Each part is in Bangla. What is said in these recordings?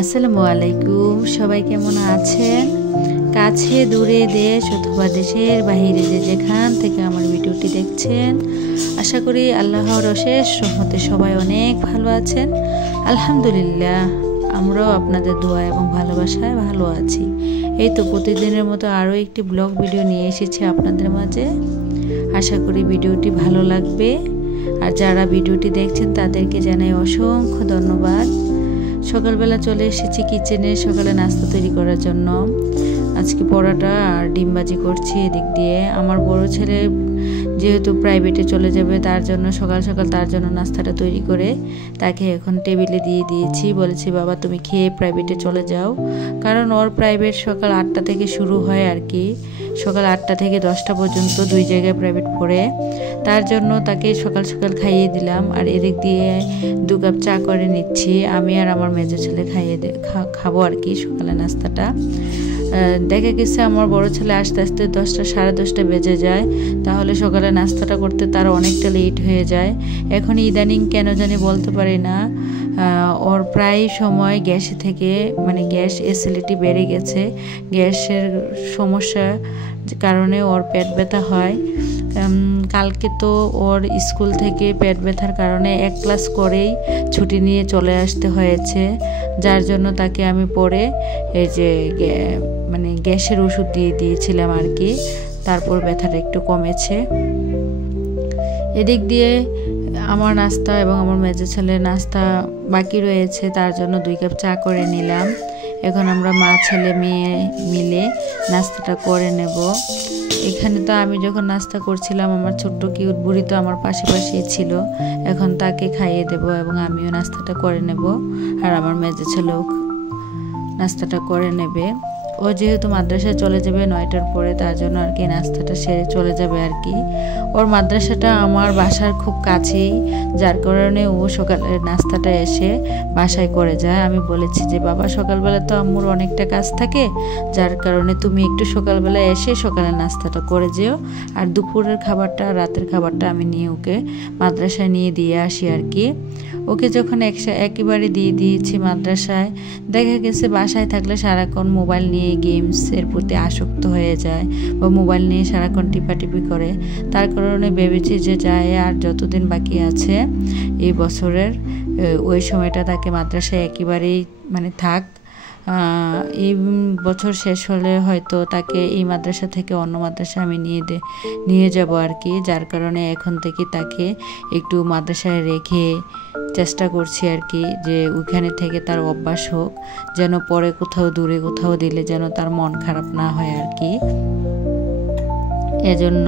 আসসালামু আলাইকুম, সবাই কেমন আছেন? কাছে দূরে দেশ অথবা দেশের বাহিরে যে যেখান থেকে আমার ভিডিওটি দেখছেন, আশা করি আল্লাহর অশেষ রহমতে সবাই অনেক ভালো আছেন। আলহামদুলিল্লাহ, আমরাও আপনাদের দোয়া এবং ভালোবাসায় ভালো আছি। এই তো প্রতিদিনের মতো আরও একটি ব্লগ ভিডিও নিয়ে এসেছি আপনাদের মাঝে। আশা করি ভিডিওটি ভালো লাগবে। আর যারা ভিডিওটি দেখছেন তাদেরকে জানাই অসংখ্য ধন্যবাদ। সকালবেলা চলে এসেছি কিচেনে সকালে নাস্তা তৈরি করার জন্য। আজকে পরোটা আর ডিম ভাজি করছি। এদিক দিয়ে আমার বড় ছেলে যেহেতু প্রাইভেটে চলে যাবে, তার জন্য সকাল সকাল তার জন্য নাস্তাটা তৈরি করে তাকে এখন টেবিলে দিয়ে দিয়েছি। বলেছি, বাবা তুমি খেয়ে প্রাইভেটে চলে যাও, কারণ ওর প্রাইভেট সকাল 8টা থেকে শুরু হয় আর কি। সকাল 8টা থেকে 10টা পর্যন্ত 2 জায়গায় প্রাইভেট পড়ে। তার জন্য তাকে সকাল সকাল খাইয়ে দিলাম। আর এদিক দিয়ে 2 কাপ চা করে নিচ্ছি। আমি আর আমার মেজো ছেলে খাবো আর কি সকালে নাস্তাটা। দেখা গেছে আমার বড় ছেলে আস্তে আস্তে 10টা সাড়ে 10টা বেজে যায়, তাহলে সকালে নাস্তাটা করতে তার অনেকটা লেট হয়ে যায়। এখন ইদানিং কেন জানি বলতে পারি না, ওর প্রায় সময় গ্যাস থেকে গ্যাস অ্যাসিডিটি বেড়ে গেছে। গ্যাসের সমস্যার কারণে ওর পেট ব্যথা হয়। কালকে তো ওর স্কুল থেকে পেট ব্যথার কারণে 1 ক্লাস করেই ছুটি নিয়ে চলে আসতে হয়েছে, যার জন্য তাকে আমি পরে এই যে গ্যাসের ওষুধ দিয়ে দিয়েছিলাম আর কি। তারপর ব্যথাটা একটু কমেছে। এদিক দিয়ে আমার নাস্তা এবং আমার মেজো ছেলের নাস্তা বাকি রয়েছে, তার জন্য 2 কাপ চা করে নিলাম। এখন আমরা মা ছেলে মেয়ে মিলে নাস্তাটা করে নেব। এখানে তো আমি যখন নাস্তা করছিলাম, আমার ছোট্ট কিউট বুড়ি তো আমার পাশেই ছিল। এখন তাকে খাইয়ে দেব এবং আমিও নাস্তাটা করে নেব। আর আমার মেজো ছেলেও নাস্তাটা করে নেবে। ও যেহেতু মাদ্রাসায় চলে যাবে 9টার পরে, তার জন্য আর কি নাস্তাটা সেরে চলে যাবে আর কি। ওর মাদ্রাসাটা আমার বাসার খুব কাছেই, যার কারণে ও সকালের নাস্তাটা এসে বাসায় করে যায়। আমি বলেছি যে, বাবা সকালবেলা তো আম্মুর অনেকটা কাজ থাকে, যার কারণে তুমি একটু সকালবেলা এসে সকালের নাস্তাটা করে যেও, আর দুপুরের খাবারটা রাতের খাবারটা আমি নিয়ে ওকে মাদ্রাসায় নিয়ে দিয়ে আসি আর কি। ওকে যখন একেবারে দিয়ে দিয়েছি মাদ্রাসায়, দেখা গেছে বাসায় থাকলে সারাক্ষণ মোবাইল নিয়ে গেমসের প্রতি আসক্ত হয়ে যায় বা মোবাইল নিয়ে সারাক্ষণ টিপাটিপি করে। তার কারণে ভেবেছি যে যায় আর যতদিন বাকি আছে এই বছরের, ওই সময়টা তাকে মাদ্রাসায় একেবারেই থাক। এই বছর শেষ হলে হয়তো তাকে এই মাদ্রাসা থেকে অন্য মাদ্রাসা আমি নিয়ে যাব আর কি। যার কারণে এখন থেকে তাকে একটু মাদ্রাসায় রেখে চেষ্টা করছি আর কি, যে ওইখানে থেকে তার অভ্যাস হোক, যেন পরে দূরে কোথাও দিলে যেন তার মন খারাপ না হয় আর কি। এজন্য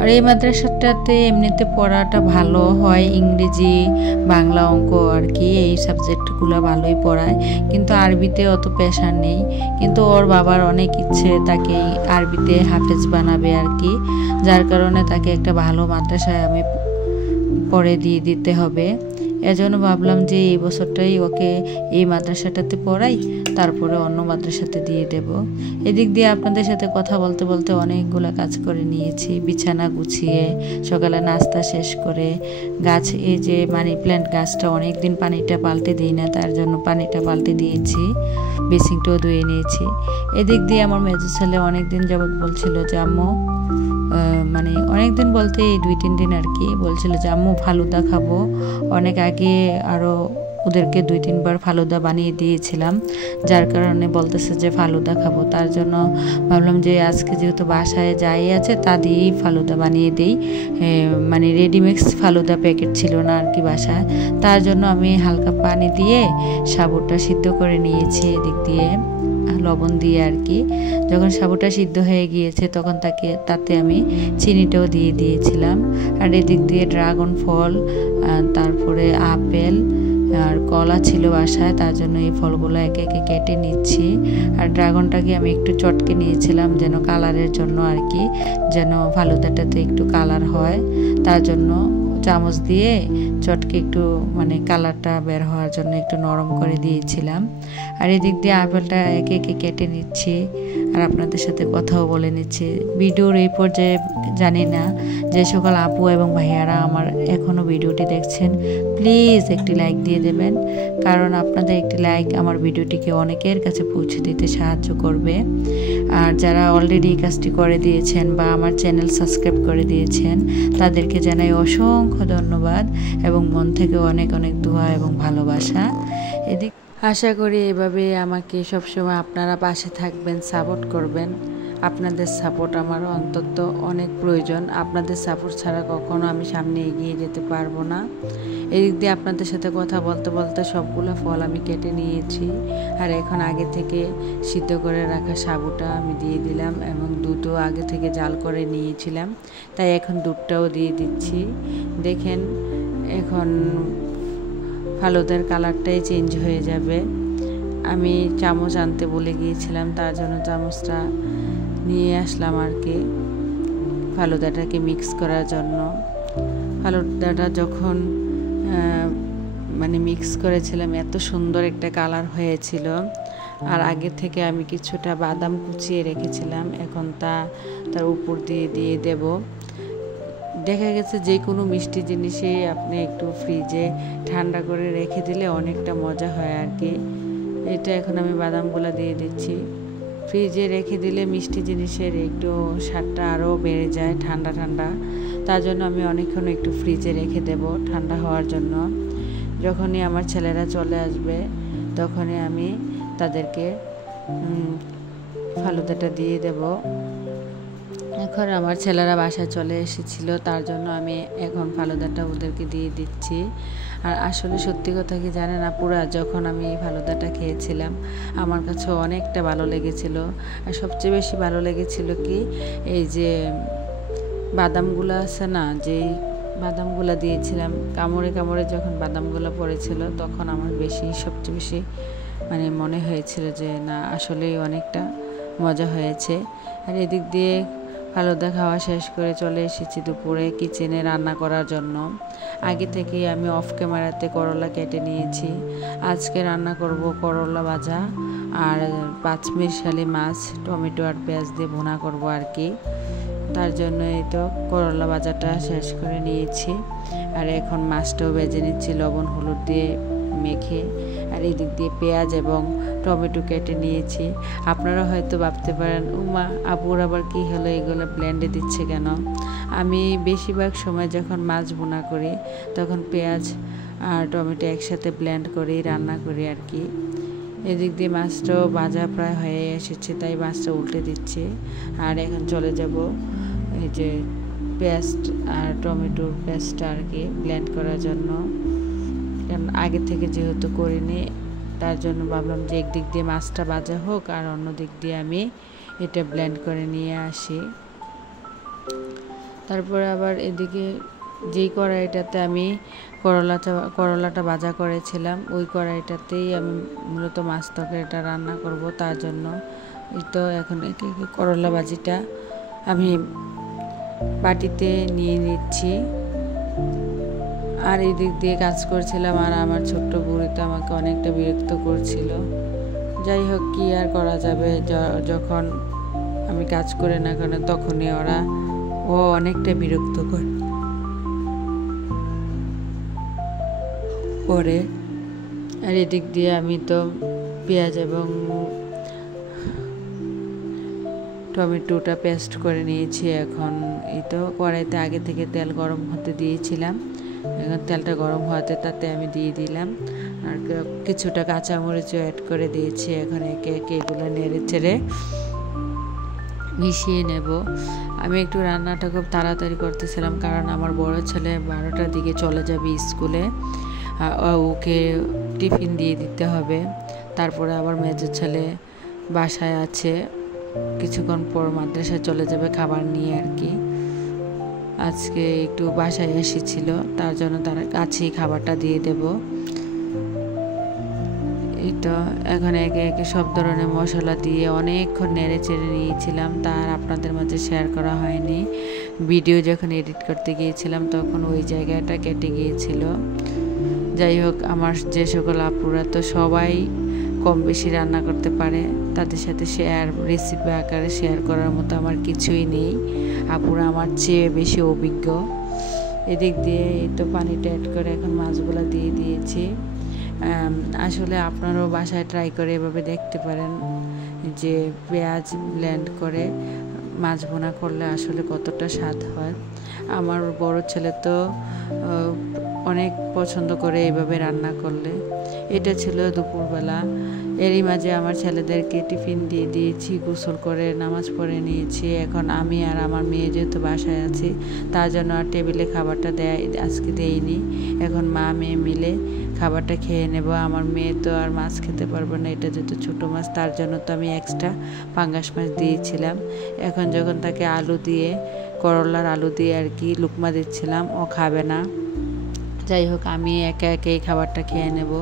আর এই মাদ্রাসাটাতে এমনিতে পড়াটা ভালো হয়, ইংরেজি বাংলা অঙ্ক আর কি, এই সাবজেক্টগুলো ভালোই পড়ায়, কিন্তু আরবিতে অত প্রেশার নেই। কিন্তু ওর বাবার অনেক ইচ্ছে তাকে আরবিতে হাফেজ বানাবে আর কি, যার কারণে তাকে একটা ভালো মাদ্রাসায় আমি পড়ে দিয়ে দিতে হবে। এজন্য ভাবলাম যে এই বছরটাই ওকে এই মাদ্রাসাটাতে পড়াই, তারপরে অন্য মাদ্রাসাতে দিয়ে দেব। এদিক দিয়ে আপনাদের সাথে কথা বলতে বলতে অনেকগুলো কাজ করে নিয়েছি। বিছানা গুছিয়ে সকালে নাস্তা শেষ করে এই যে মানি প্ল্যান্ট গাছটা অনেক দিন পানিটা পাল্টে দিই না, তার জন্য পানিটা পাল্টে দিয়েছি, বেসিনটাও ধুয়ে নিয়েছি। এদিক দিয়ে আমার মেজো ছেলে অনেকদিন যাবৎ বলছিল যে আম্মু, অনেকদিন বলতে এই 2-3 দিন আর কি, বলছিল যে আম্মু ফালুদা খাবো। অনেক আগে আরও ওদেরকে 2-3 বার ফালুদা বানিয়ে দিয়েছিলাম, যার কারণে বলতেছে যে ফালুদা খাবো। তার জন্য ভাবলাম যে আজকে যেহেতু বাসায় যাই আছে তা দিয়েই ফালুদা বানিয়ে দিই। রেডিমিক্স ফালুদা প্যাকেট ছিল না আর কি বাসায়, তার জন্য আমি হালকা পানি দিয়ে সাবুটা সিদ্ধ করে নিয়েছি, এদিক দিয়ে লবণ দিয়ে আর কি। যখন সাবুটা সিদ্ধ হয়ে গিয়েছে তখন তাতে আমি চিনিটাও দিয়ে দিয়েছিলাম। আর এদিক দিয়ে ড্রাগন ফল, তারপরে আপেল আর কলা ছিল বাসায়, তার জন্য এই ফলগুলো একে একে কেটে নিচ্ছি। আর ড্রাগনটাকে আমি একটু চটকে নিয়েছিলাম যেন কালারের জন্য আর কি, যেন ফালুদাটাতে একটু কালার হয়, তার জন্য চামচ দিয়ে চটকে একটু কালারটা বের হওয়ার জন্য একটু নরম করে দিয়েছিলাম। আর এদিক দিয়ে আপেলটা একে একে কেটে নিচ্ছি। আর আপনাদের সাথে কথাও বলে নিচ্ছি। ভিডিওর এই পর্যায়ে জানি না যে সকল আপু এবং ভাইয়ারা আমার এখনও ভিডিওটি দেখছেন, প্লিজ একটি লাইক দিয়ে দেবেন, কারণ আপনাদের একটি লাইক আমার ভিডিওটিকে অনেকের কাছে পৌঁছে দিতে সাহায্য করবে। আর যারা অলরেডি এই কাজটি করে দিয়েছেন বা আমার চ্যানেল সাবস্ক্রাইব করে দিয়েছেন, তাদেরকে জানাই অসংখ্য ধন্যবাদ এবং মন থেকে অনেক অনেক দোয়া এবং ভালোবাসা। এদিক আশা করি এভাবে আমাকে সবসময় আপনারা পাশে থাকবেন, সাপোর্ট করবেন। আপনাদের সাপোর্ট আমার অন্তত অনেক প্রয়োজন। আপনাদের সাপোর্ট ছাড়া কখনো আমি সামনে এগিয়ে যেতে পারবো না। এদিক দিয়ে আপনাদের সাথে কথা বলতে বলতে সবগুলো ফল আমি কেটে নিয়েছি, আর এখন আগে থেকে সিদ্ধ করে রাখা সাবুটা আমি দিয়ে দিলাম এবং দুধও আগে থেকে জাল করে নিয়েছিলাম, তাই এখন দুধটাও দিয়ে দিচ্ছি। দেখেন এখন ফালুদার কালারটাই চেঞ্জ হয়ে যাবে। আমি চামচ আনতে বলে গিয়েছিলাম, তার জন্য চামচটা নিয়ে আসলাম আর কি ফালুদাটাকে মিক্স করার জন্য। ফালুদাটা যখন মিক্স করেছিলাম এত সুন্দর একটা কালার হয়েছিল। আর আগে থেকে আমি কিছুটা বাদাম কুচিয়ে রেখেছিলাম, এখন তার উপর দিয়ে দেব। দেখা গেছে যে কোনো মিষ্টি জিনিসে আপনি একটু ফ্রিজে ঠান্ডা করে রেখে দিলে অনেকটা মজা হয় আর কি। এটা এখন আমি বাদামগুলো দিয়ে দিচ্ছি। ফ্রিজে রেখে দিলে মিষ্টি জিনিসের একটু স্বাদটা আরও বেড়ে যায় ঠান্ডা ঠান্ডা, তার জন্য আমি অনেকক্ষণ একটু ফ্রিজে রেখে দেব ঠান্ডা হওয়ার জন্য। যখনই আমার ছেলেরা চলে আসবে তখনই আমি তাদেরকে ফালুদাটা দিয়ে দেব। এখন আমার ছেলেরা বাসায় চলে এসেছিল, তার জন্য আমি এখন ফালুদাটা ওদেরকে দিয়ে দিচ্ছি। আর আসলে সত্যি কথা কি জানেন আপুরা, যখন আমি এই ফালুদাটা খেয়েছিলাম আমার কাছে অনেকটা ভালো লেগেছিল। আর সবচেয়ে বেশি ভালো লেগেছিল কি, এই যে বাদামগুলো আছে না, যেই বাদামগুলো দিয়েছিলাম, কামড়ে কামড়ে যখন বাদামগুলো পড়েছিল তখন আমার সবচেয়ে বেশি মনে হয়েছিল যে না আসলেই অনেকটা মজা হয়েছে। আর এদিক দিয়ে ফালুদা খাওয়া শেষ করে চলে এসেছি দুপুরে কিচেনে রান্না করার জন্য। আগে থেকেই আমি অফ ক্যামেরাতে করলা কেটে নিয়েছি। আজকে রান্না করব করলা ভাজা আর পাঁচমিরশালি মাছ টমেটো আর পেঁয়াজ দিয়ে ভুনা করব আর কি। তার জন্য এই তো করলা ভাজাটা শেষ করে নিয়েছি, আর এখন মাছটাও ভেজে নিচ্ছি লবণ হলুদ দিয়ে মেখে। আর এদিক দিয়ে পেঁয়াজ এবং টমেটো কেটে নিয়েছি। আপনারা হয়তো ভাবতে পারেন উমা আপুর আবার কি হলো, এগুলো ব্লেন্ডে দিচ্ছে কেন? আমি বেশিরভাগ সময় যখন মাছ ভুনা করি তখন পেঁয়াজ আর টমেটো একসাথে ব্লেন্ড করে রান্না করি আর কি। এদিক দিয়ে মাছটাও ভাজা প্রায় হয়ে এসেছে, তাই মাছটা উল্টে দিচ্ছি। আর এখন চলে যাব এই যে পেস্ট আর টমেটোর পেস্টটা আর কি ব্লেন্ড করার জন্য, কারণ আগে থেকে যেহেতু করিনি তার জন্য ভাবলাম যে একদিক দিয়ে মাছটা ভাজা হোক আর অন্য দিক দিয়ে আমি এটা ব্লেন্ড করে নিয়ে আসি। তারপরে আবার এদিকে যেই কড়াইটাতে আমি করলাটা ভাজা করেছিলাম ওই কড়াইটাতেই আমি মূলত মাছ তরকারিটা রান্না করব। তার জন্য এই তো এখন একে একে করলা ভাজিটা আমি বাটিতে নিয়ে নিচ্ছি। আর এই দিক দিয়ে কাজ করছিলাম, আর আমার ছোট্ট বুড়ি তো আমাকে অনেকটা বিরক্ত করছিল। যাই হোক, কি আর করা যাবে, যখন আমি কাজ করে না কেন তখনই ও অনেকটা বিরক্ত করে। আর এদিক দিয়ে আমি তো পেঁয়াজ এবং টমেটোটা পেস্ট করে নিয়েছি। এখন এই তো কড়াইতে আগে থেকে তেল গরম হতে দিয়েছিলাম, এখন তেলটা গরম হওয়াতে তাতে আমি দিয়ে দিলাম আর কিছুটা কাঁচামরিচও অ্যাড করে দিয়েছি। এখন একে একে এগুলো নেড়ে চেড়ে মিশিয়ে নেব। আমি একটু রান্নাটা খুব তাড়াতাড়ি করতেছিলাম, কারণ আমার বড় ছেলে 12টার দিকে চলে যাবে স্কুলে, ওকে টিফিন দিয়ে দিতে হবে। তারপরে আবার মেজো ছেলে বাসায় আছে, কিছুক্ষণ পর মাদ্রাসায় চলে যাবে খাবার নিয়ে আর কি। আজকে একটু বাসায় এসেছিল, তার জন্য তার কাছেই খাবারটা দিয়ে দেব। এটা এখন একে একে সব ধরনের মশলা দিয়ে অনেকক্ষণ নেড়ে চেড়ে নিয়েছিলাম, তার আপনাদের মাঝে শেয়ার করা হয়নি। ভিডিও যখন এডিট করতে গিয়েছিলাম তখন ওই জায়গাটা কেটে গিয়েছিল। যাই হোক, আমার যে সকল আপুরা তো সবাই কম বেশি রান্না করতে পারে, তাদের সাথে রেসিপি আকারে শেয়ার করার মতো আমার কিছুই নেই। আপুরা আমার চেয়ে বেশি অভিজ্ঞ। এদিক দিয়ে এই তো পানিটা অ্যাড করে এখন মাছগুলো দিয়ে দিয়েছি। আসলে আপনারাও বাসায় ট্রাই করে এভাবে দেখতে পারেন যে পেঁয়াজ ব্লেন্ড করে মাছ ভুনা করলে আসলে কতটা স্বাদ হয়। আমার বড় ছেলে তো অনেক পছন্দ করে এইভাবে রান্না করলে। এটা ছিল দুপুরবেলা। এরই মাঝে আমার ছেলেদেরকে টিফিন দিয়ে দিয়েছি, গোসল করে নামাজ পড়ে নিয়েছি। এখন আমি আর আমার মেয়ে যেহেতু বাসায় আছি, তার জন্য আর টেবিলে খাবারটা আজকে দেইনি। এখন মা মেয়ে মিলে খাবারটা খেয়ে নেব। আমার মেয়ে তো আর মাছ খেতে পারবে না, এটা যেহেতু ছোটো মাছ, তার জন্য তো আমি এক্সট্রা পাঙ্গাস মাছ দিয়েছিলাম। এখন যখন তাকে করলার আলু দিয়ে আর কি লুকমা দিচ্ছিলাম, ও খাবে না। যাই হোক, আমি একা এই খাবারটা খেয়ে নেব।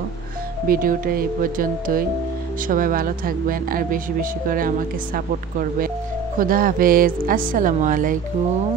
ভিডিওটা এই পর্যন্তই। সবাই ভালো থাকবেন আর বেশি বেশি করে আমাকে সাপোর্ট করবেন। খোদা হাফেজ। আসসালামু আলাইকুম।